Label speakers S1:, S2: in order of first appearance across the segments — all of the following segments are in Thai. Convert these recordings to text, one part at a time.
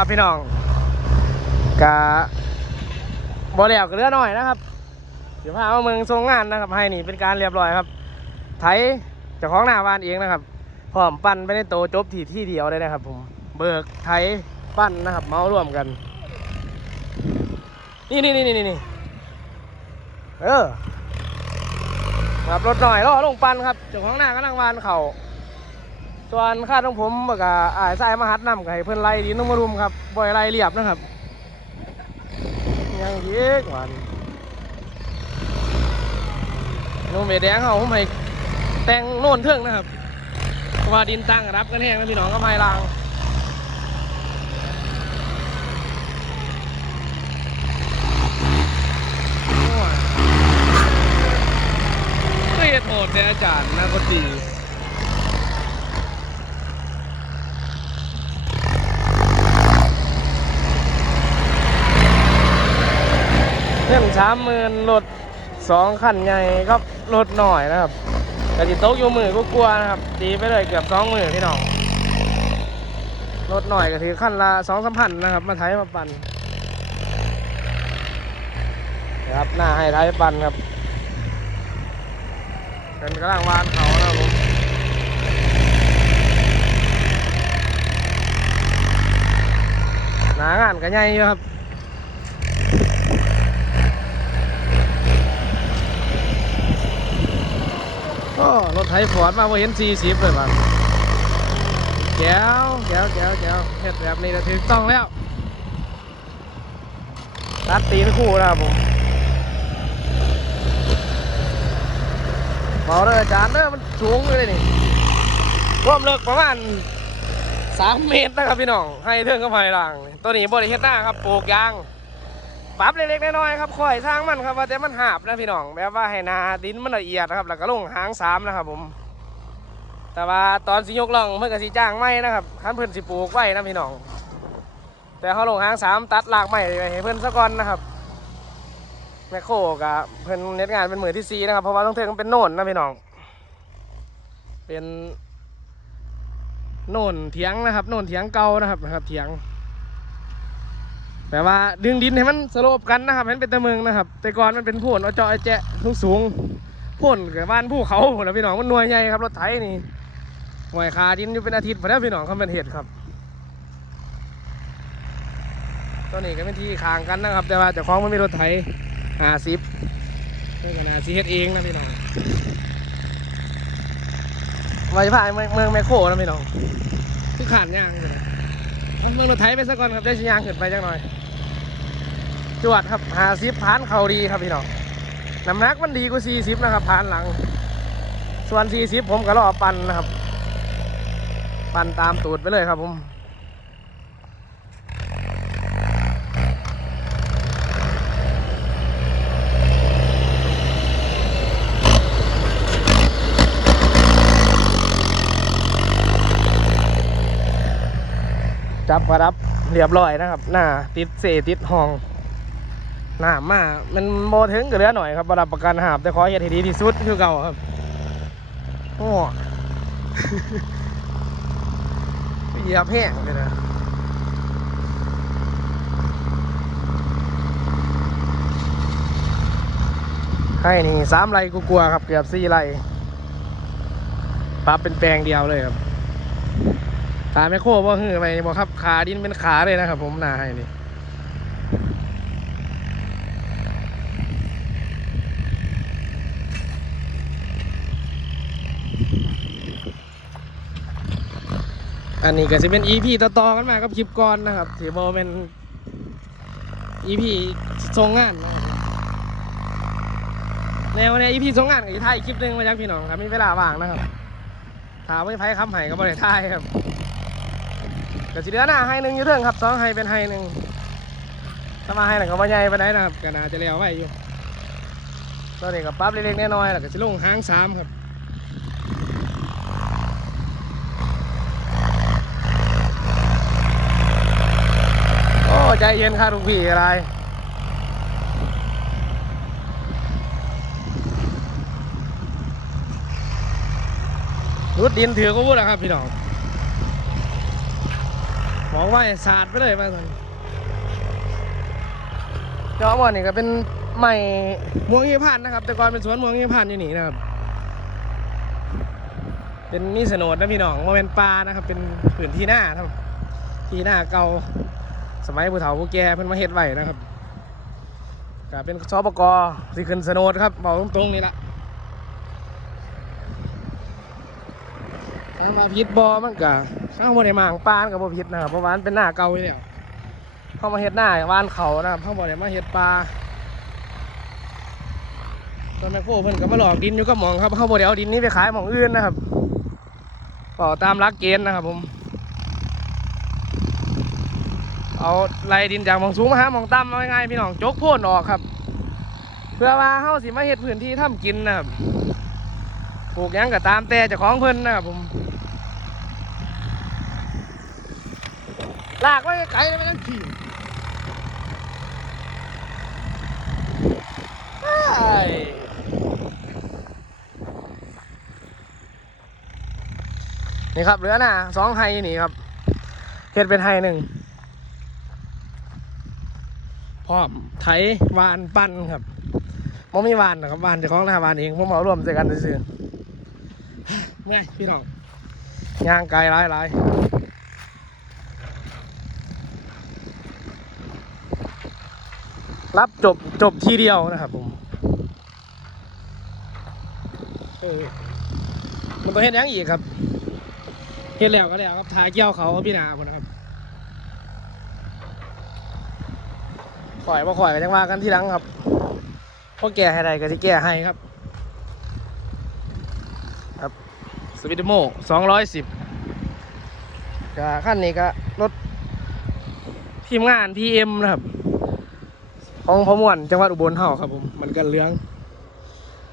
S1: ครับพี่น้องกะบ่แล้วก็เหลือหน่อยนะครับเดี๋ยวพามาเมืองทรงงานนะครับ ให้นี่เป็นการเรียบร้อยครับ ไถเจ้าของหน้าบ้านเองนะครับพร้อมปั้นไปในโตจบที่ที่เดียวเลยนะครับ ผม เบิกไถปั้นนะครับ เมาร่วมกัน นี่นี่นี่นี่นี่เออขับรถหน่อยล่อลงปั้นครับเจ้าของหน้ากำลังวานเข่า ส่วนค่าของผมกับอ่ายสายมหัดนำกับให้เพื่อนไล่ดินต้องมารุมครับบ่อยไล่เรียบนะครับยังเยกหวานนุ่มเมแดงเขาผมให้แต่งโน่นเทิงนะครับว่าดินตั้งรับกันแห้งนะพี่น้องก็ไม่ลางไม่โทษแต่อาจารย์นะก็ตี นสามหมื่นรถสองคันใหญ่ก็รถหน่อยนะครับกระติโต๊ะอยู่มือก็กลัวนะครับตีไปเลยเกือบสองหมือพี่น้องรถหน่อยก็ถือขั้นละสองสามพันนะครับ มาไถมาปั่นนะครับหน้าให้ไถปั่นครับเป็นกำลังวานเขานะครับผมหนางานกันใหญ่อยู่ครับ โอ้รถไถฟอร์ดมาพอเห็นสี่สิบเลยครับแก้วแก้วแก้วแก้วเฮ็ดแบบนี้ถูกต้องแล้ว ตัดตีนคู่นะครับผมเบาเลยอาจารย์เด้อมันสูงเลยนี่ความเลิกประมาณสามเมตรนะครับพี่น้อง ให้เทิงกับไผ่ล่าง ตัวนี้บริเฮ็ดหน้าครับปลูกยาง ปรับเล็กๆน้อยๆครับค่อยสร้างมันครับว่าแต่มันหาบนะพี่น้องแบบว่าให้นาดินมันละเอียดนะครับแล้วก็ลงหางสามนะครับผม แต่ว่าตอนสิยกล่องเพื่อนก็สิจ้างไม้นะครับคันเพื่อนสิปลูกไว้นะพี่น้อง แต่เขาลงหางสามตัดรากไม้ไว้ให้เพื่อนซะก่อนนะครับแมคโครกับเพิ่อนเน็ตงานเป็นมือที่ซีนะครับเพราะว่าต้องเทิงเป็นโน่นนะพี่น้อง เป็นโน่นเถียงนะครับโน่นเถียงเก่านะครับนะครับเถียง แปลว่าดึงดินให้มันสโลปกันนะครับให้มันเป็นตะเมืองนะครับ แต่ก่อนมันเป็นโพ่นเอาเจาะไอ้แจะสูงสูงโพ่นกับบ้านภูเขาหมดนะพี่น้องมันหน่วยใหญ่ครับรถไถนี่หน่วยคาดินอยู่เป็นอาทิตย์พอแล้วพี่น้องเขาเป็นเหตุครับตัวนี้ก็เป็นที่คางกันนะครับ แต่ว่าเจ้าของมันมีรถไถห้าสิบนี่ก็น่าสิเฮ็ดเองนะพี่น้องไว้พายเมืองเมืองแมคโครนะพี่น้องคือขานย่างเลย เอาเมืองรถไถไปซะก่อนครับได้ชิยางขึ้นไปจังหน่อย จวดครับหาซิบผ่านเขาดีครับพี่น้องน้ำหนักมันดีกว่าสี่สิบนะครับผ่านหลัง ส่วนสี่สิบผมก็รอปั่นนะครับ ปั่นตามตูดไปเลยครับผม จับกระดับเรียบร้อยนะครับ หน้าติดเศษติดห้องหน้ามามันโมถึงก็เหลือหน่อยครับบรับประกันหาบแต่ขอเฮ็ดให้ดีที่สุดคือเก่าครับโอ้เหยียบแห้งเลยนะให้นี่สามไรกูกลัวครับ เกือบสี่ไรปรับเป็นแปลงเดียวเลยครับ ขาไม่โค้บ่หือไปบ่ครับ ขาดินเป็นขาเลยนะครับผมนาให้นี่อันนี้ก็จะเป็น EP ต่อๆกันมากับคลิปก่อนนะครับที่บเป็น EP ทรงงานในวันนี้ EP ทรงงานก็จะถ่ายคลิปหนึงมาจากพี่น้องครับมีเวลาว่างนะครับ ถามว่าไพ่คำไห้ก็บ่ได้ถ่ายครับ ก็สิเหลือหน้าให้หนึ่งอยู่เรื่องครับสองให้เป็นให้หนึ่งถ้ามาให้หนึ่งก็มาใหญ่ไปไหนใดนะครับก็น่าจะเลี้ยวไว้อยู่ตอนนี้ก็ปรั๊บเล็กๆน้อยๆแล้วก็สิลงหางสามครับโอ้ใจเย็นค่ะลุงพี่อะไรรุดดินถือก็พูดแล้วครับพี่น้อง หมของไหว้สาดไปเลยมาสันเดี๋ยววันนี้ก็เป็นใหม่ม่วงยี่พันนะครับ แต่ก่อนเป็นสวนม่วงยี่พันอยู่นี่นะครับ เป็นมีโฉนดนะพี่น้องว่าเป็นปลานะครับ เป็นผืนที่หน้าครับที่หน้าเก่าสมัยผู้เฒ่าผู้แก่เพิ่นมาเฮ็ดไว้นะครับก็เป็นชปกที่ขึ้นโฉนดครับบอกตรงๆนี่ละ ถามว่าพิษบอมันก็ข้างบนในหมางปลานกับบพิษนะครับเพราะว่ามันเป็นหน้าเก่าอยู่แล้วเข้ามาเฮ็ดหน้าวานเขานะครับเข้าบ่ได้มาเฮ็ดปลาตอนแมคโคเพิ่นก็มาหลอกดินอยู่กับหมองครับเข้าบ่ได้เอาดินนี้ไปขายหมองอื่นนะครับก็ตามหลักเกณฑ์นะครับผม เอาไล่ดินจากมองสูงมาหาหมองต่ำเอาง่ายๆพี่น้องจกโพ่นออกครับ เพื่อว่าเฮาสิมาเฮ็ดพื้นที่ทำกินนะครับ ลูกยังก็ตามแต่จ้าของเพิ่นนะครับผมลากไว้ไกลไม่ต้องขี่นี่ครับเหลือหน้าสองไฮนี่ครับเฮ็ดเป็นไฮหนึ่งพร้อมไถวานปั้นครับมันมีวานนะครับวานจะคล้องหน้าวานเองผมเอารวมใส่กันซื้อ เมื่อยพี่น้องย่างไกลหลายหลายรับจบจบทีเดียวนะครับผมมันต้องเห็นยังอีกครับเห็นแล้วก็แล้วครับทาเกี่ยวเขาพี่นาคนนะครับข่อยมาข่อยกันยังว่ากันที่หลังครับพ่อแก่ให้ใดก็จะแก้ให้ครับ ครับ สวิตโมสองร้อยสิบก็ขั้นนี้ก็รถทีมงาน PM นะครับ ของพอม่วนจังหวัดอุบลเฮาครับผม มันกันเหลื้อง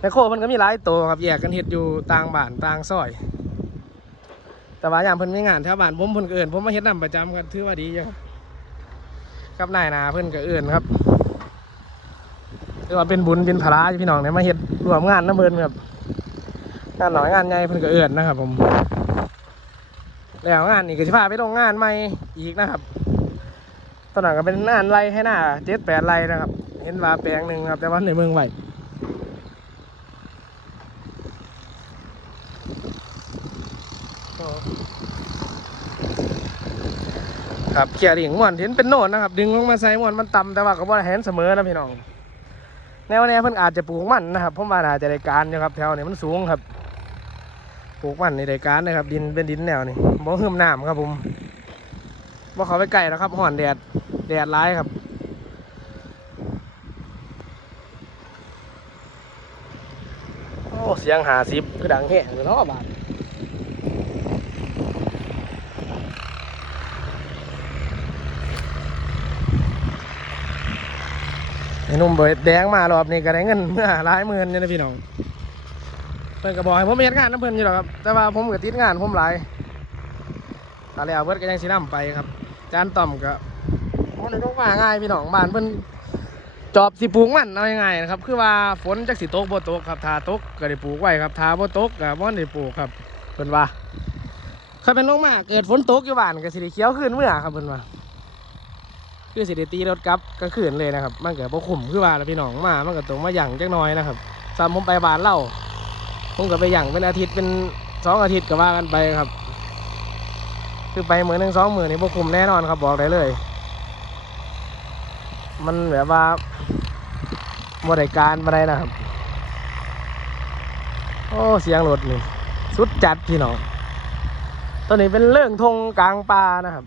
S1: ในโคมันก็มีหลายตัวครับแยกกันเฮ็ดอยู่ต่างบ้านต่างซอย แต่ว่าอย่างเพิ่นมีงานแถวบ้านผมเพิ่นก็เอิ้นผมมาเฮ็ดนำประจำกันถือว่าดีอยู่ครับครับนายนาเพื่อนก็เอื่นครับถือว่าเป็นบุญเป็นภาระที่พี่น้องเนี่ยมาเฮ็ดรวมงานน้ำเพิ่นครับ งานหน่อยงานใหญ่เพิ่นก็เอื่นนะครับ ผม แล้วงานนี่ก็สิพาไปโรงงานใหม่อีกนะครับตอนนั้นก็เป็นงานไรให้หน้าเจ็ดแปดไรนะครับ เห็นว่าแปลงหนึ่งครับ แต่ว่าในเมืองไหวครับเขี่ยดิ่งมวนเห็นเป็นโน่นนะครับ ดึงลงมาใส่มวนมันต่ำแต่ว่าก็บ่ได้เห็นเสมอนะพี่น้องแนวแนวเพิ่นอาจจะปลูกมันนะครับผมว่าน่าจจะได้การอยู่ครับ แถวนี้มันสูงครับ ปลูกมันในได้การนะครับ ดินเป็นดินแนวนี่บ่หึมน้ำครับผมบ่เขาไปไกลแล้วครับห่อนแดดแดดร้ายครับโอ้เสียงหาซิบคือดังแห้งเลยเนาะบาดไอ้นุ่มเบิดแดงมารอบนี้ก็ได้เงินเมื่อหลายหมื่นเนี่ยนะพี่น้อง เพิ่นก็บอกให้ผมไปเฮ็ดงานน้ำเพิ่นอยู่หรอกครับ แต่ว่าผมก็ติดงานผมหลายตาแล้วเบิดก็ยังสินํไปครับ จานต่อมก็มันได้ลงมาง่ายพี่น้องบ้านเพิ่นจอบสิปลูกมันเอาง่ายๆนะครับ คือว่าฝนจักสิตกบ่ตกครับถ้าตกก็ได้ปลูกไว้ครับถ้าบ่ตกก็บ่ได้ปลูกครับเพิ่นว่าถ้าเป็นลงมาเกิดฝนตกอยู่บ้านก็สิได้เขียวขึ้นเมื่อครับเพิ่นว่าคือสิได้ตีรถกลับก็ขืนเลยนะครับ มันเกิดบ่คุ้มคือว่าแล้วพี่น้องมามันก็ตรงมาหยั่งจักน้อยนะครับซ้ำผมไปบ้านเล่า ผมก็ไปหยั่งเป็นอาทิตย์เป็นสองอาทิตย์ก็ว่ากันไปครับ คือไปเหมือนหนึ่งสองหมือนี่บ่คุ้มแน่นอนครับบอกได้เลย มันแบบว่าบริการมาได้นะครับ โอ้เสียงรถนี่สุดจัดพี่น้องตอนนี้เป็นเรื่องทงกลางป่านะครับ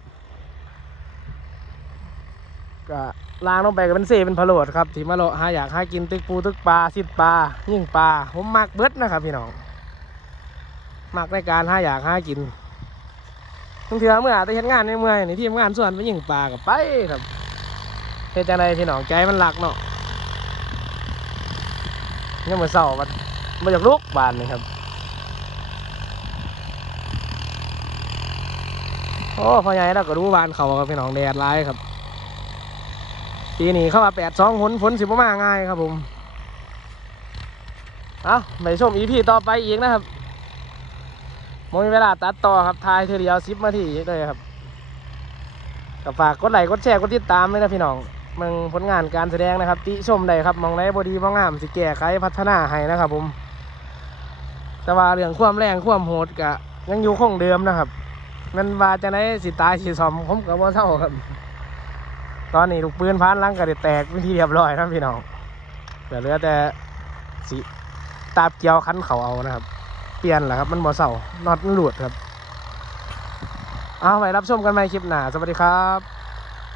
S1: ก็ ลางลงไปก็เป็นเซเป็นพะโลดครับที่มาโลหาอยากหากินตึกปูตึกปลาสิดปลายิ่งปลาผมมักเบิดนะครับพี่น้องมักในการหาอยากหากินบางทีเมื่ออาจจะเห็นงานในเมื่อยนี่ทีมงานส่วนไปยิ่งปลากับไปครับเฮ็ดจังไดพี่น้องใจมันหลักเนาะยังมือเศร้ามันมาจากลูกบานนี่ครับ โอ้พ่อใหญ่เราก็รู้บานเขาครับพี่น้องแดดร้ายครับ ปีนี้เข้ามาแปดสองฝนฝนสิบมาง่ายครับผม เอาไปชมอีพีต่อไปอีกนะครับมมีเวลาตัดต่อครับทายเทอเดียวสิบนาทีเลยครับก็ฝากกดไลค์กดแชร์กดติดตามด้วยนะพี่น้องมึงผลงานการแสดงนะครับ ติชมได้ครับมองไรบดีมองงามสิแก้ไขพัฒนาให้นะครับ ผม แต่ว่าเรื่องความแรงความโหดกะยังอยู่คงเดิมนะครับ มันว่าจะได้สิตายสิสอมผมกับว่าเท่าครับ ตอนนี้ลูกปืนพันลังก็ได้แตกเป็นที่เรียบร้อยนะพี่น้องแต่เหลือแต่สีตาเกียวคันเขาเอานะครับ เปลี่ยนแหละครับมันบ่เสาน็อตมันหลุดครับ เอาไว้รับชมกันใหม่คลิปหน้าสวัสดีครับ